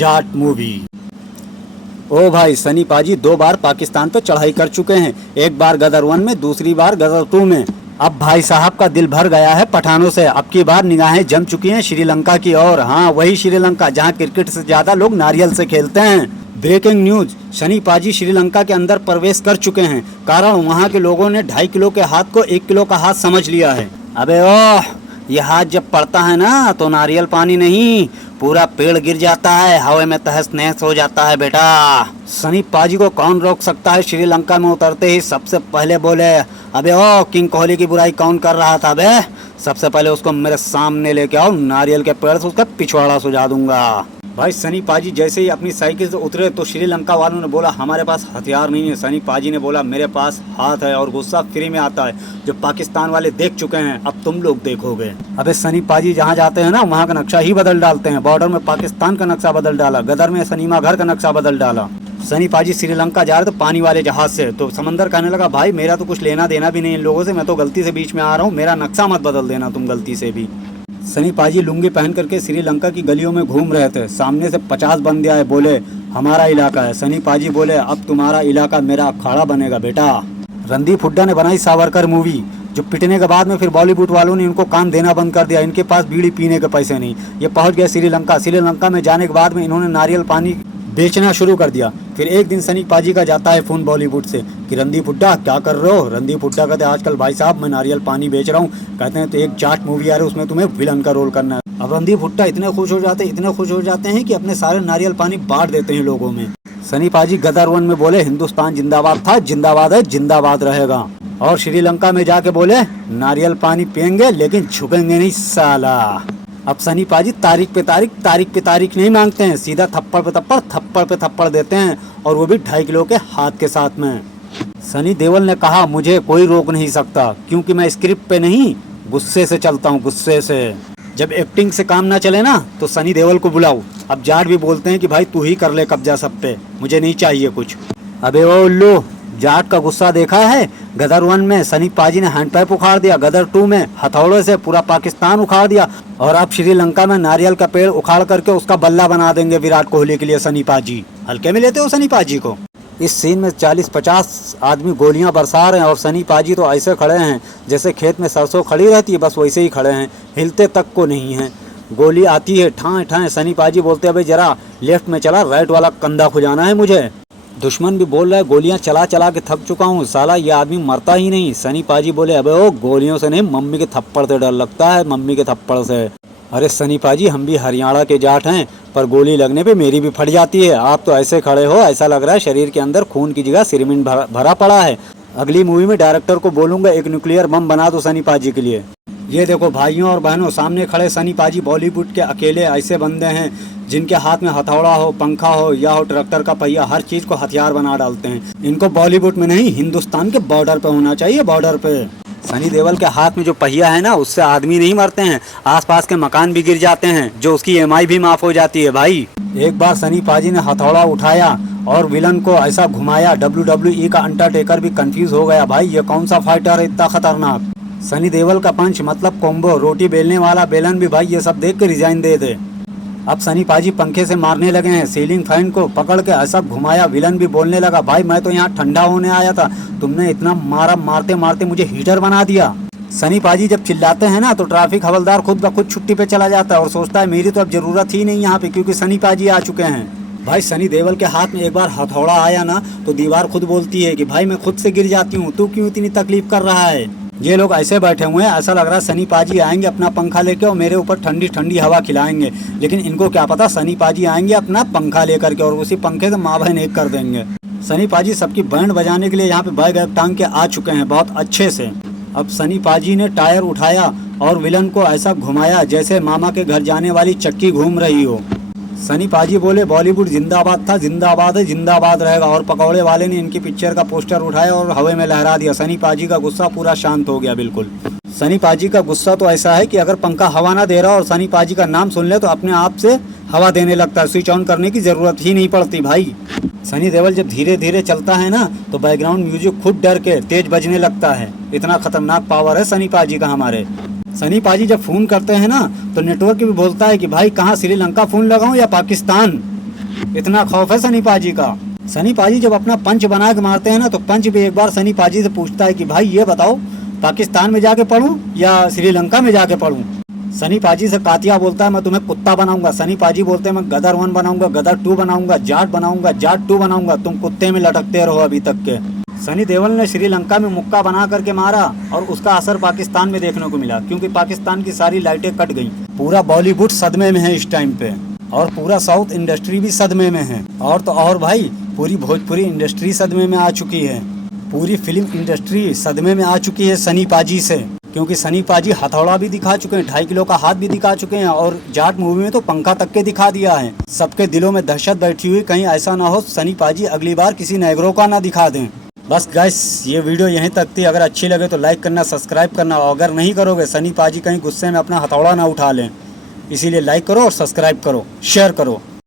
Jat movie. ओ भाई, सनी पाजी 2 बार पाकिस्तान पर चढ़ाई कर चुके हैं, एक बार गदर 1 में, दूसरी बार गदर 2 में। अब भाई साहब का दिल भर गया है पठानों से। अब की बार निगाहें जम चुकी हैं श्रीलंका की ओर। हाँ, वही श्रीलंका जहां क्रिकेट से ज्यादा लोग नारियल से खेलते हैं। ब्रेकिंग न्यूज, सनी पाजी श्रीलंका के अंदर प्रवेश कर चुके हैं। कारण वहां के लोगों ने 2.5 किलो के हाथ को 1 किलो का हाथ समझ लिया है। अबे ओह, ये हाथ जब पड़ता है ना तो नारियल पानी नहीं, पूरा पेड़ गिर जाता है, हवा में तहस नहस हो जाता है बेटा। सनी पाजी को कौन रोक सकता है? श्रीलंका में उतरते ही सबसे पहले बोले, अबे ओ किंग कोहली की बुराई कौन कर रहा था बे? सबसे पहले उसको मेरे सामने लेके आओ, नारियल के पेड़ से उसका पिछवाड़ा सुझा दूंगा। भाई सनी पाजी जैसे ही अपनी साइकिल से उतरे तो श्रीलंका वालों ने बोला हमारे पास हथियार नहीं है। सनी पाजी ने बोला मेरे पास हाथ है और गुस्सा फ्री में आता है। जो पाकिस्तान वाले देख चुके हैं, अब तुम लोग देखोगे। अबे सनी पाजी जहाँ जाते हैं ना वहाँ का नक्शा ही बदल डालते हैं। बॉर्डर में पाकिस्तान का नक्शा बदल डाला, गदर में सनीमा घर का नक्शा बदल डाला। सनी पाजी श्रीलंका जा रहे थे पानी वाले जहाज से, तो समंदर कहने लगा भाई मेरा तो कुछ लेना देना भी नहीं इन लोगों से, मैं तो गलती से बीच में आ रहा हूँ, मेरा नक्शा मत बदल देना तुम गलती से भी। सनी पाजी लुंगी पहन करके श्रीलंका की गलियों में घूम रहे थे। सामने से 50 बंदे आए, बोले हमारा इलाका है। सनी पाजी बोले अब तुम्हारा इलाका मेरा अखाड़ा बनेगा बेटा। रणदीप हुड्डा ने बनाई सावरकर मूवी, जो पिटने के बाद में फिर बॉलीवुड वालों ने इनको काम देना बंद कर दिया। इनके पास बीड़ी पीने के पैसे नहीं। ये पहुंच गए श्रीलंका। श्रीलंका में जाने के बाद में इन्होंने नारियल पानी बेचना शुरू कर दिया। फिर एक दिन सनी पाजी का जाता है फोन बॉलीवुड से कि रणदीप हुड्डा क्या कर रहे हो? रणदीप हुड्डा कहते हैं आजकल भाई साहब मैं नारियल पानी बेच रहा हूँ। कहते हैं तो एक जाट मूवी आ रही है, उसमें तुम्हें विलन का रोल करना है। अब रणदीप हुड्डा इतने खुश हो जाते हैं कि अपने सारे नारियल पानी बांट देते हैं लोगों में। सनी पाजी गदर 1 में बोले हिंदुस्तान जिंदाबाद था, जिंदाबाद है, जिंदाबाद रहेगा। और श्रीलंका में जाके बोले नारियल पानी पियेंगे लेकिन झुकेंगे नहीं साला। अब सनी पाजी तारीख पे तारीख नहीं मांगते हैं, सीधा थप्पड़ पे थप्पड़ देते हैं, और वो भी 2.5 किलो के हाथ के साथ में। सनी देओल ने कहा मुझे कोई रोक नहीं सकता, क्योंकि मैं स्क्रिप्ट पे नहीं गुस्से से चलता हूँ, गुस्से से। जब एक्टिंग से काम ना चले ना तो सनी देओल को बुलाओ। अब जाट भी बोलते हैं कि भाई तू ही कर ले कब्जा सब पे, मुझे नहीं चाहिए कुछ। अबे ओ उल्लू, जाट का गुस्सा देखा है? गदर 1 में सनी पाजी ने हैंडपाइप उखाड़ दिया, गदर 2 में हथौड़े से पूरा पाकिस्तान उखाड़ दिया, और अब श्रीलंका में नारियल का पेड़ उखाड़ करके उसका बल्ला बना देंगे विराट कोहली के लिए सनी पाजी। हल्के में लेते हो सनी पाजी को? इस सीन में 40-50 आदमी गोलियां बरसा रहे हैं, और सनी पाजी तो ऐसे खड़े हैं जैसे खेत में सरसों खड़ी रहती है, बस वैसे ही खड़े हैं, हिलते तक को नहीं है। गोली आती है ठाए ठाए। सनी पाजी बोलते हैं भाई जरा लेफ्ट में चला, राइट वाला कंधा खुजाना है मुझे। दुश्मन भी बोल रहा है गोलियां चला चला के थक चुका हूँ, साला ये आदमी मरता ही नहीं। सनी पाजी बोले अबे ओ गोलियों से नहीं, मम्मी के थप्पड़ से डर लगता है, मम्मी के थप्पड़ से। अरे सनी पाजी हम भी हरियाणा के जाट हैं, पर गोली लगने पे मेरी भी फट जाती है। आप तो ऐसे खड़े हो, ऐसा लग रहा है शरीर के अंदर खून की जगह सिरमिन भरा पड़ा है। अगली मूवी में डायरेक्टर को बोलूंगा एक न्यूक्लियर बम बना दो सनी पाजी के लिए। ये देखो भाइयों और बहनों, सामने खड़े सनी पाजी बॉलीवुड के अकेले ऐसे बंदे हैं जिनके हाथ में हथौड़ा हो, पंखा हो या हो ट्रैक्टर का पहिया, हर चीज को हथियार बना डालते हैं। इनको बॉलीवुड में नहीं, हिंदुस्तान के बॉर्डर पे होना चाहिए, बॉर्डर पे। सनी देओल के हाथ में जो पहिया है ना, उससे आदमी नहीं मरते हैं, आसपास के मकान भी गिर जाते हैं, जो उसकी EMI भी माफ हो जाती है भाई। एक बार सनी पाजी ने हथौड़ा उठाया और विलन को ऐसा घुमाया, WWE का अंडरटेकर भी कंफ्यूज हो गया, भाई ये कौन सा फाइटर है इतना खतरनाक। सनी देओल का पंच मतलब कॉम्बो, रोटी बेलने वाला बेलन भी भाई ये सब देख के रिजाइन दे दे। अब सनी पाजी पंखे से मारने लगे हैं, सीलिंग फैन को पकड़ के ऐसा घुमाया, विलन भी बोलने लगा भाई मैं तो यहाँ ठंडा होने आया था, तुमने इतना मारा, मारते मारते मुझे हीटर बना दिया। सनी पाजी जब चिल्लाते हैं ना तो ट्रैफिक हवलदार खुद ब खुद छुट्टी पे चला जाता है और सोचता है मेरी तो अब जरूरत ही नहीं यहाँ पे, क्योंकि सनी पाजी आ चुके हैं। भाई सनी देओल के हाथ में एक बार हथौड़ा आया ना तो दीवार खुद बोलती है कि भाई मैं खुद से गिर जाती हूँ, तू क्यों इतनी तकलीफ कर रहा है। ये लोग ऐसे बैठे हुए हैं, ऐसा लग रहा है सनी पाजी आएंगे अपना पंखा लेके और मेरे ऊपर ठंडी ठंडी हवा खिलाएंगे, लेकिन इनको क्या पता सनी पाजी आएंगे अपना पंखा लेकर के और उसी पंखे से माँ बहन एक कर देंगे। सनी पाजी सबकी बैंड बजाने के लिए यहाँ पे बैग टांग के आ चुके हैं बहुत अच्छे से। अब सनी पाजी ने टायर उठाया और विलन को ऐसा घुमाया जैसे मामा के घर जाने वाली चक्की घूम रही हो। सनी पाजी बोले बॉलीवुड जिंदाबाद था, जिंदाबाद है, जिंदाबाद रहेगा, और पकौड़े वाले ने इनकी पिक्चर का पोस्टर उठाया और हवा में लहरा दिया। सनी पाजी का गुस्सा पूरा शांत हो गया बिल्कुल। सनी पाजी का गुस्सा तो ऐसा है कि अगर पंखा हवा ना दे रहा और सनी पाजी का नाम सुन ले तो अपने आप से हवा देने लगता है, स्विच ऑन करने की जरूरत ही नहीं पड़ती भाई। सनी देओल जब धीरे धीरे चलता है ना तो बैकग्राउंड म्यूजिक खुद डर के तेज बजने लगता है, इतना खतरनाक पावर है सनी पाजी का हमारे। सनी पाजी जब फोन करते हैं ना तो नेटवर्क भी बोलता है कि भाई कहाँ श्रीलंका फोन लगाऊं या पाकिस्तान। इतना खौफ है सनी पाजी का। सनी पाजी जब अपना पंच बना के मारते हैं ना, तो पंच भी एक बार सनी पाजी से पूछता है कि भाई ये बताओ, पाकिस्तान में जाके पढ़ूं या श्रीलंका में जाके पढ़ूं। सनी पाजी से कातिया बोलता है मैं तुम्हें कुत्ता बनाऊंगा। सनी पाजी बोलते हैं मैं गदर 1 बनाऊंगा, गदर 2 बनाऊंगा, जाट बनाऊंगा, जाट 2 बनाऊंगा, तुम कुत्ते में लटकते रहो अभी तक के। सनी देओल ने श्रीलंका में मुक्का बना करके मारा और उसका असर पाकिस्तान में देखने को मिला, क्योंकि पाकिस्तान की सारी लाइटें कट गई। पूरा बॉलीवुड सदमे में है इस टाइम पे, और पूरा साउथ इंडस्ट्री भी सदमे में है। और तो और भाई, पूरी भोजपुरी इंडस्ट्री सदमे में आ चुकी है। पूरी फिल्म इंडस्ट्री सदमे में आ चुकी है सनी पाजी से, क्योंकि सनी पाजी हथौड़ा भी दिखा चुके हैं, 2.5 किलो का हाथ भी दिखा चुके हैं, और जाट मूवी में तो पंखा तक के दिखा दिया है। सबके दिलों में दहशत बैठी हुई, कहीं ऐसा ना हो सनी पाजी अगली बार किसी नेग्रो का ना दिखा दें। बस गाइस, ये वीडियो यहीं तक थी। अगर अच्छी लगे तो लाइक करना, सब्सक्राइब करना, और अगर नहीं करोगे सनी पाजी कहीं गुस्से में अपना हथौड़ा ना उठा लें, इसीलिए लाइक करो और सब्सक्राइब करो, शेयर करो।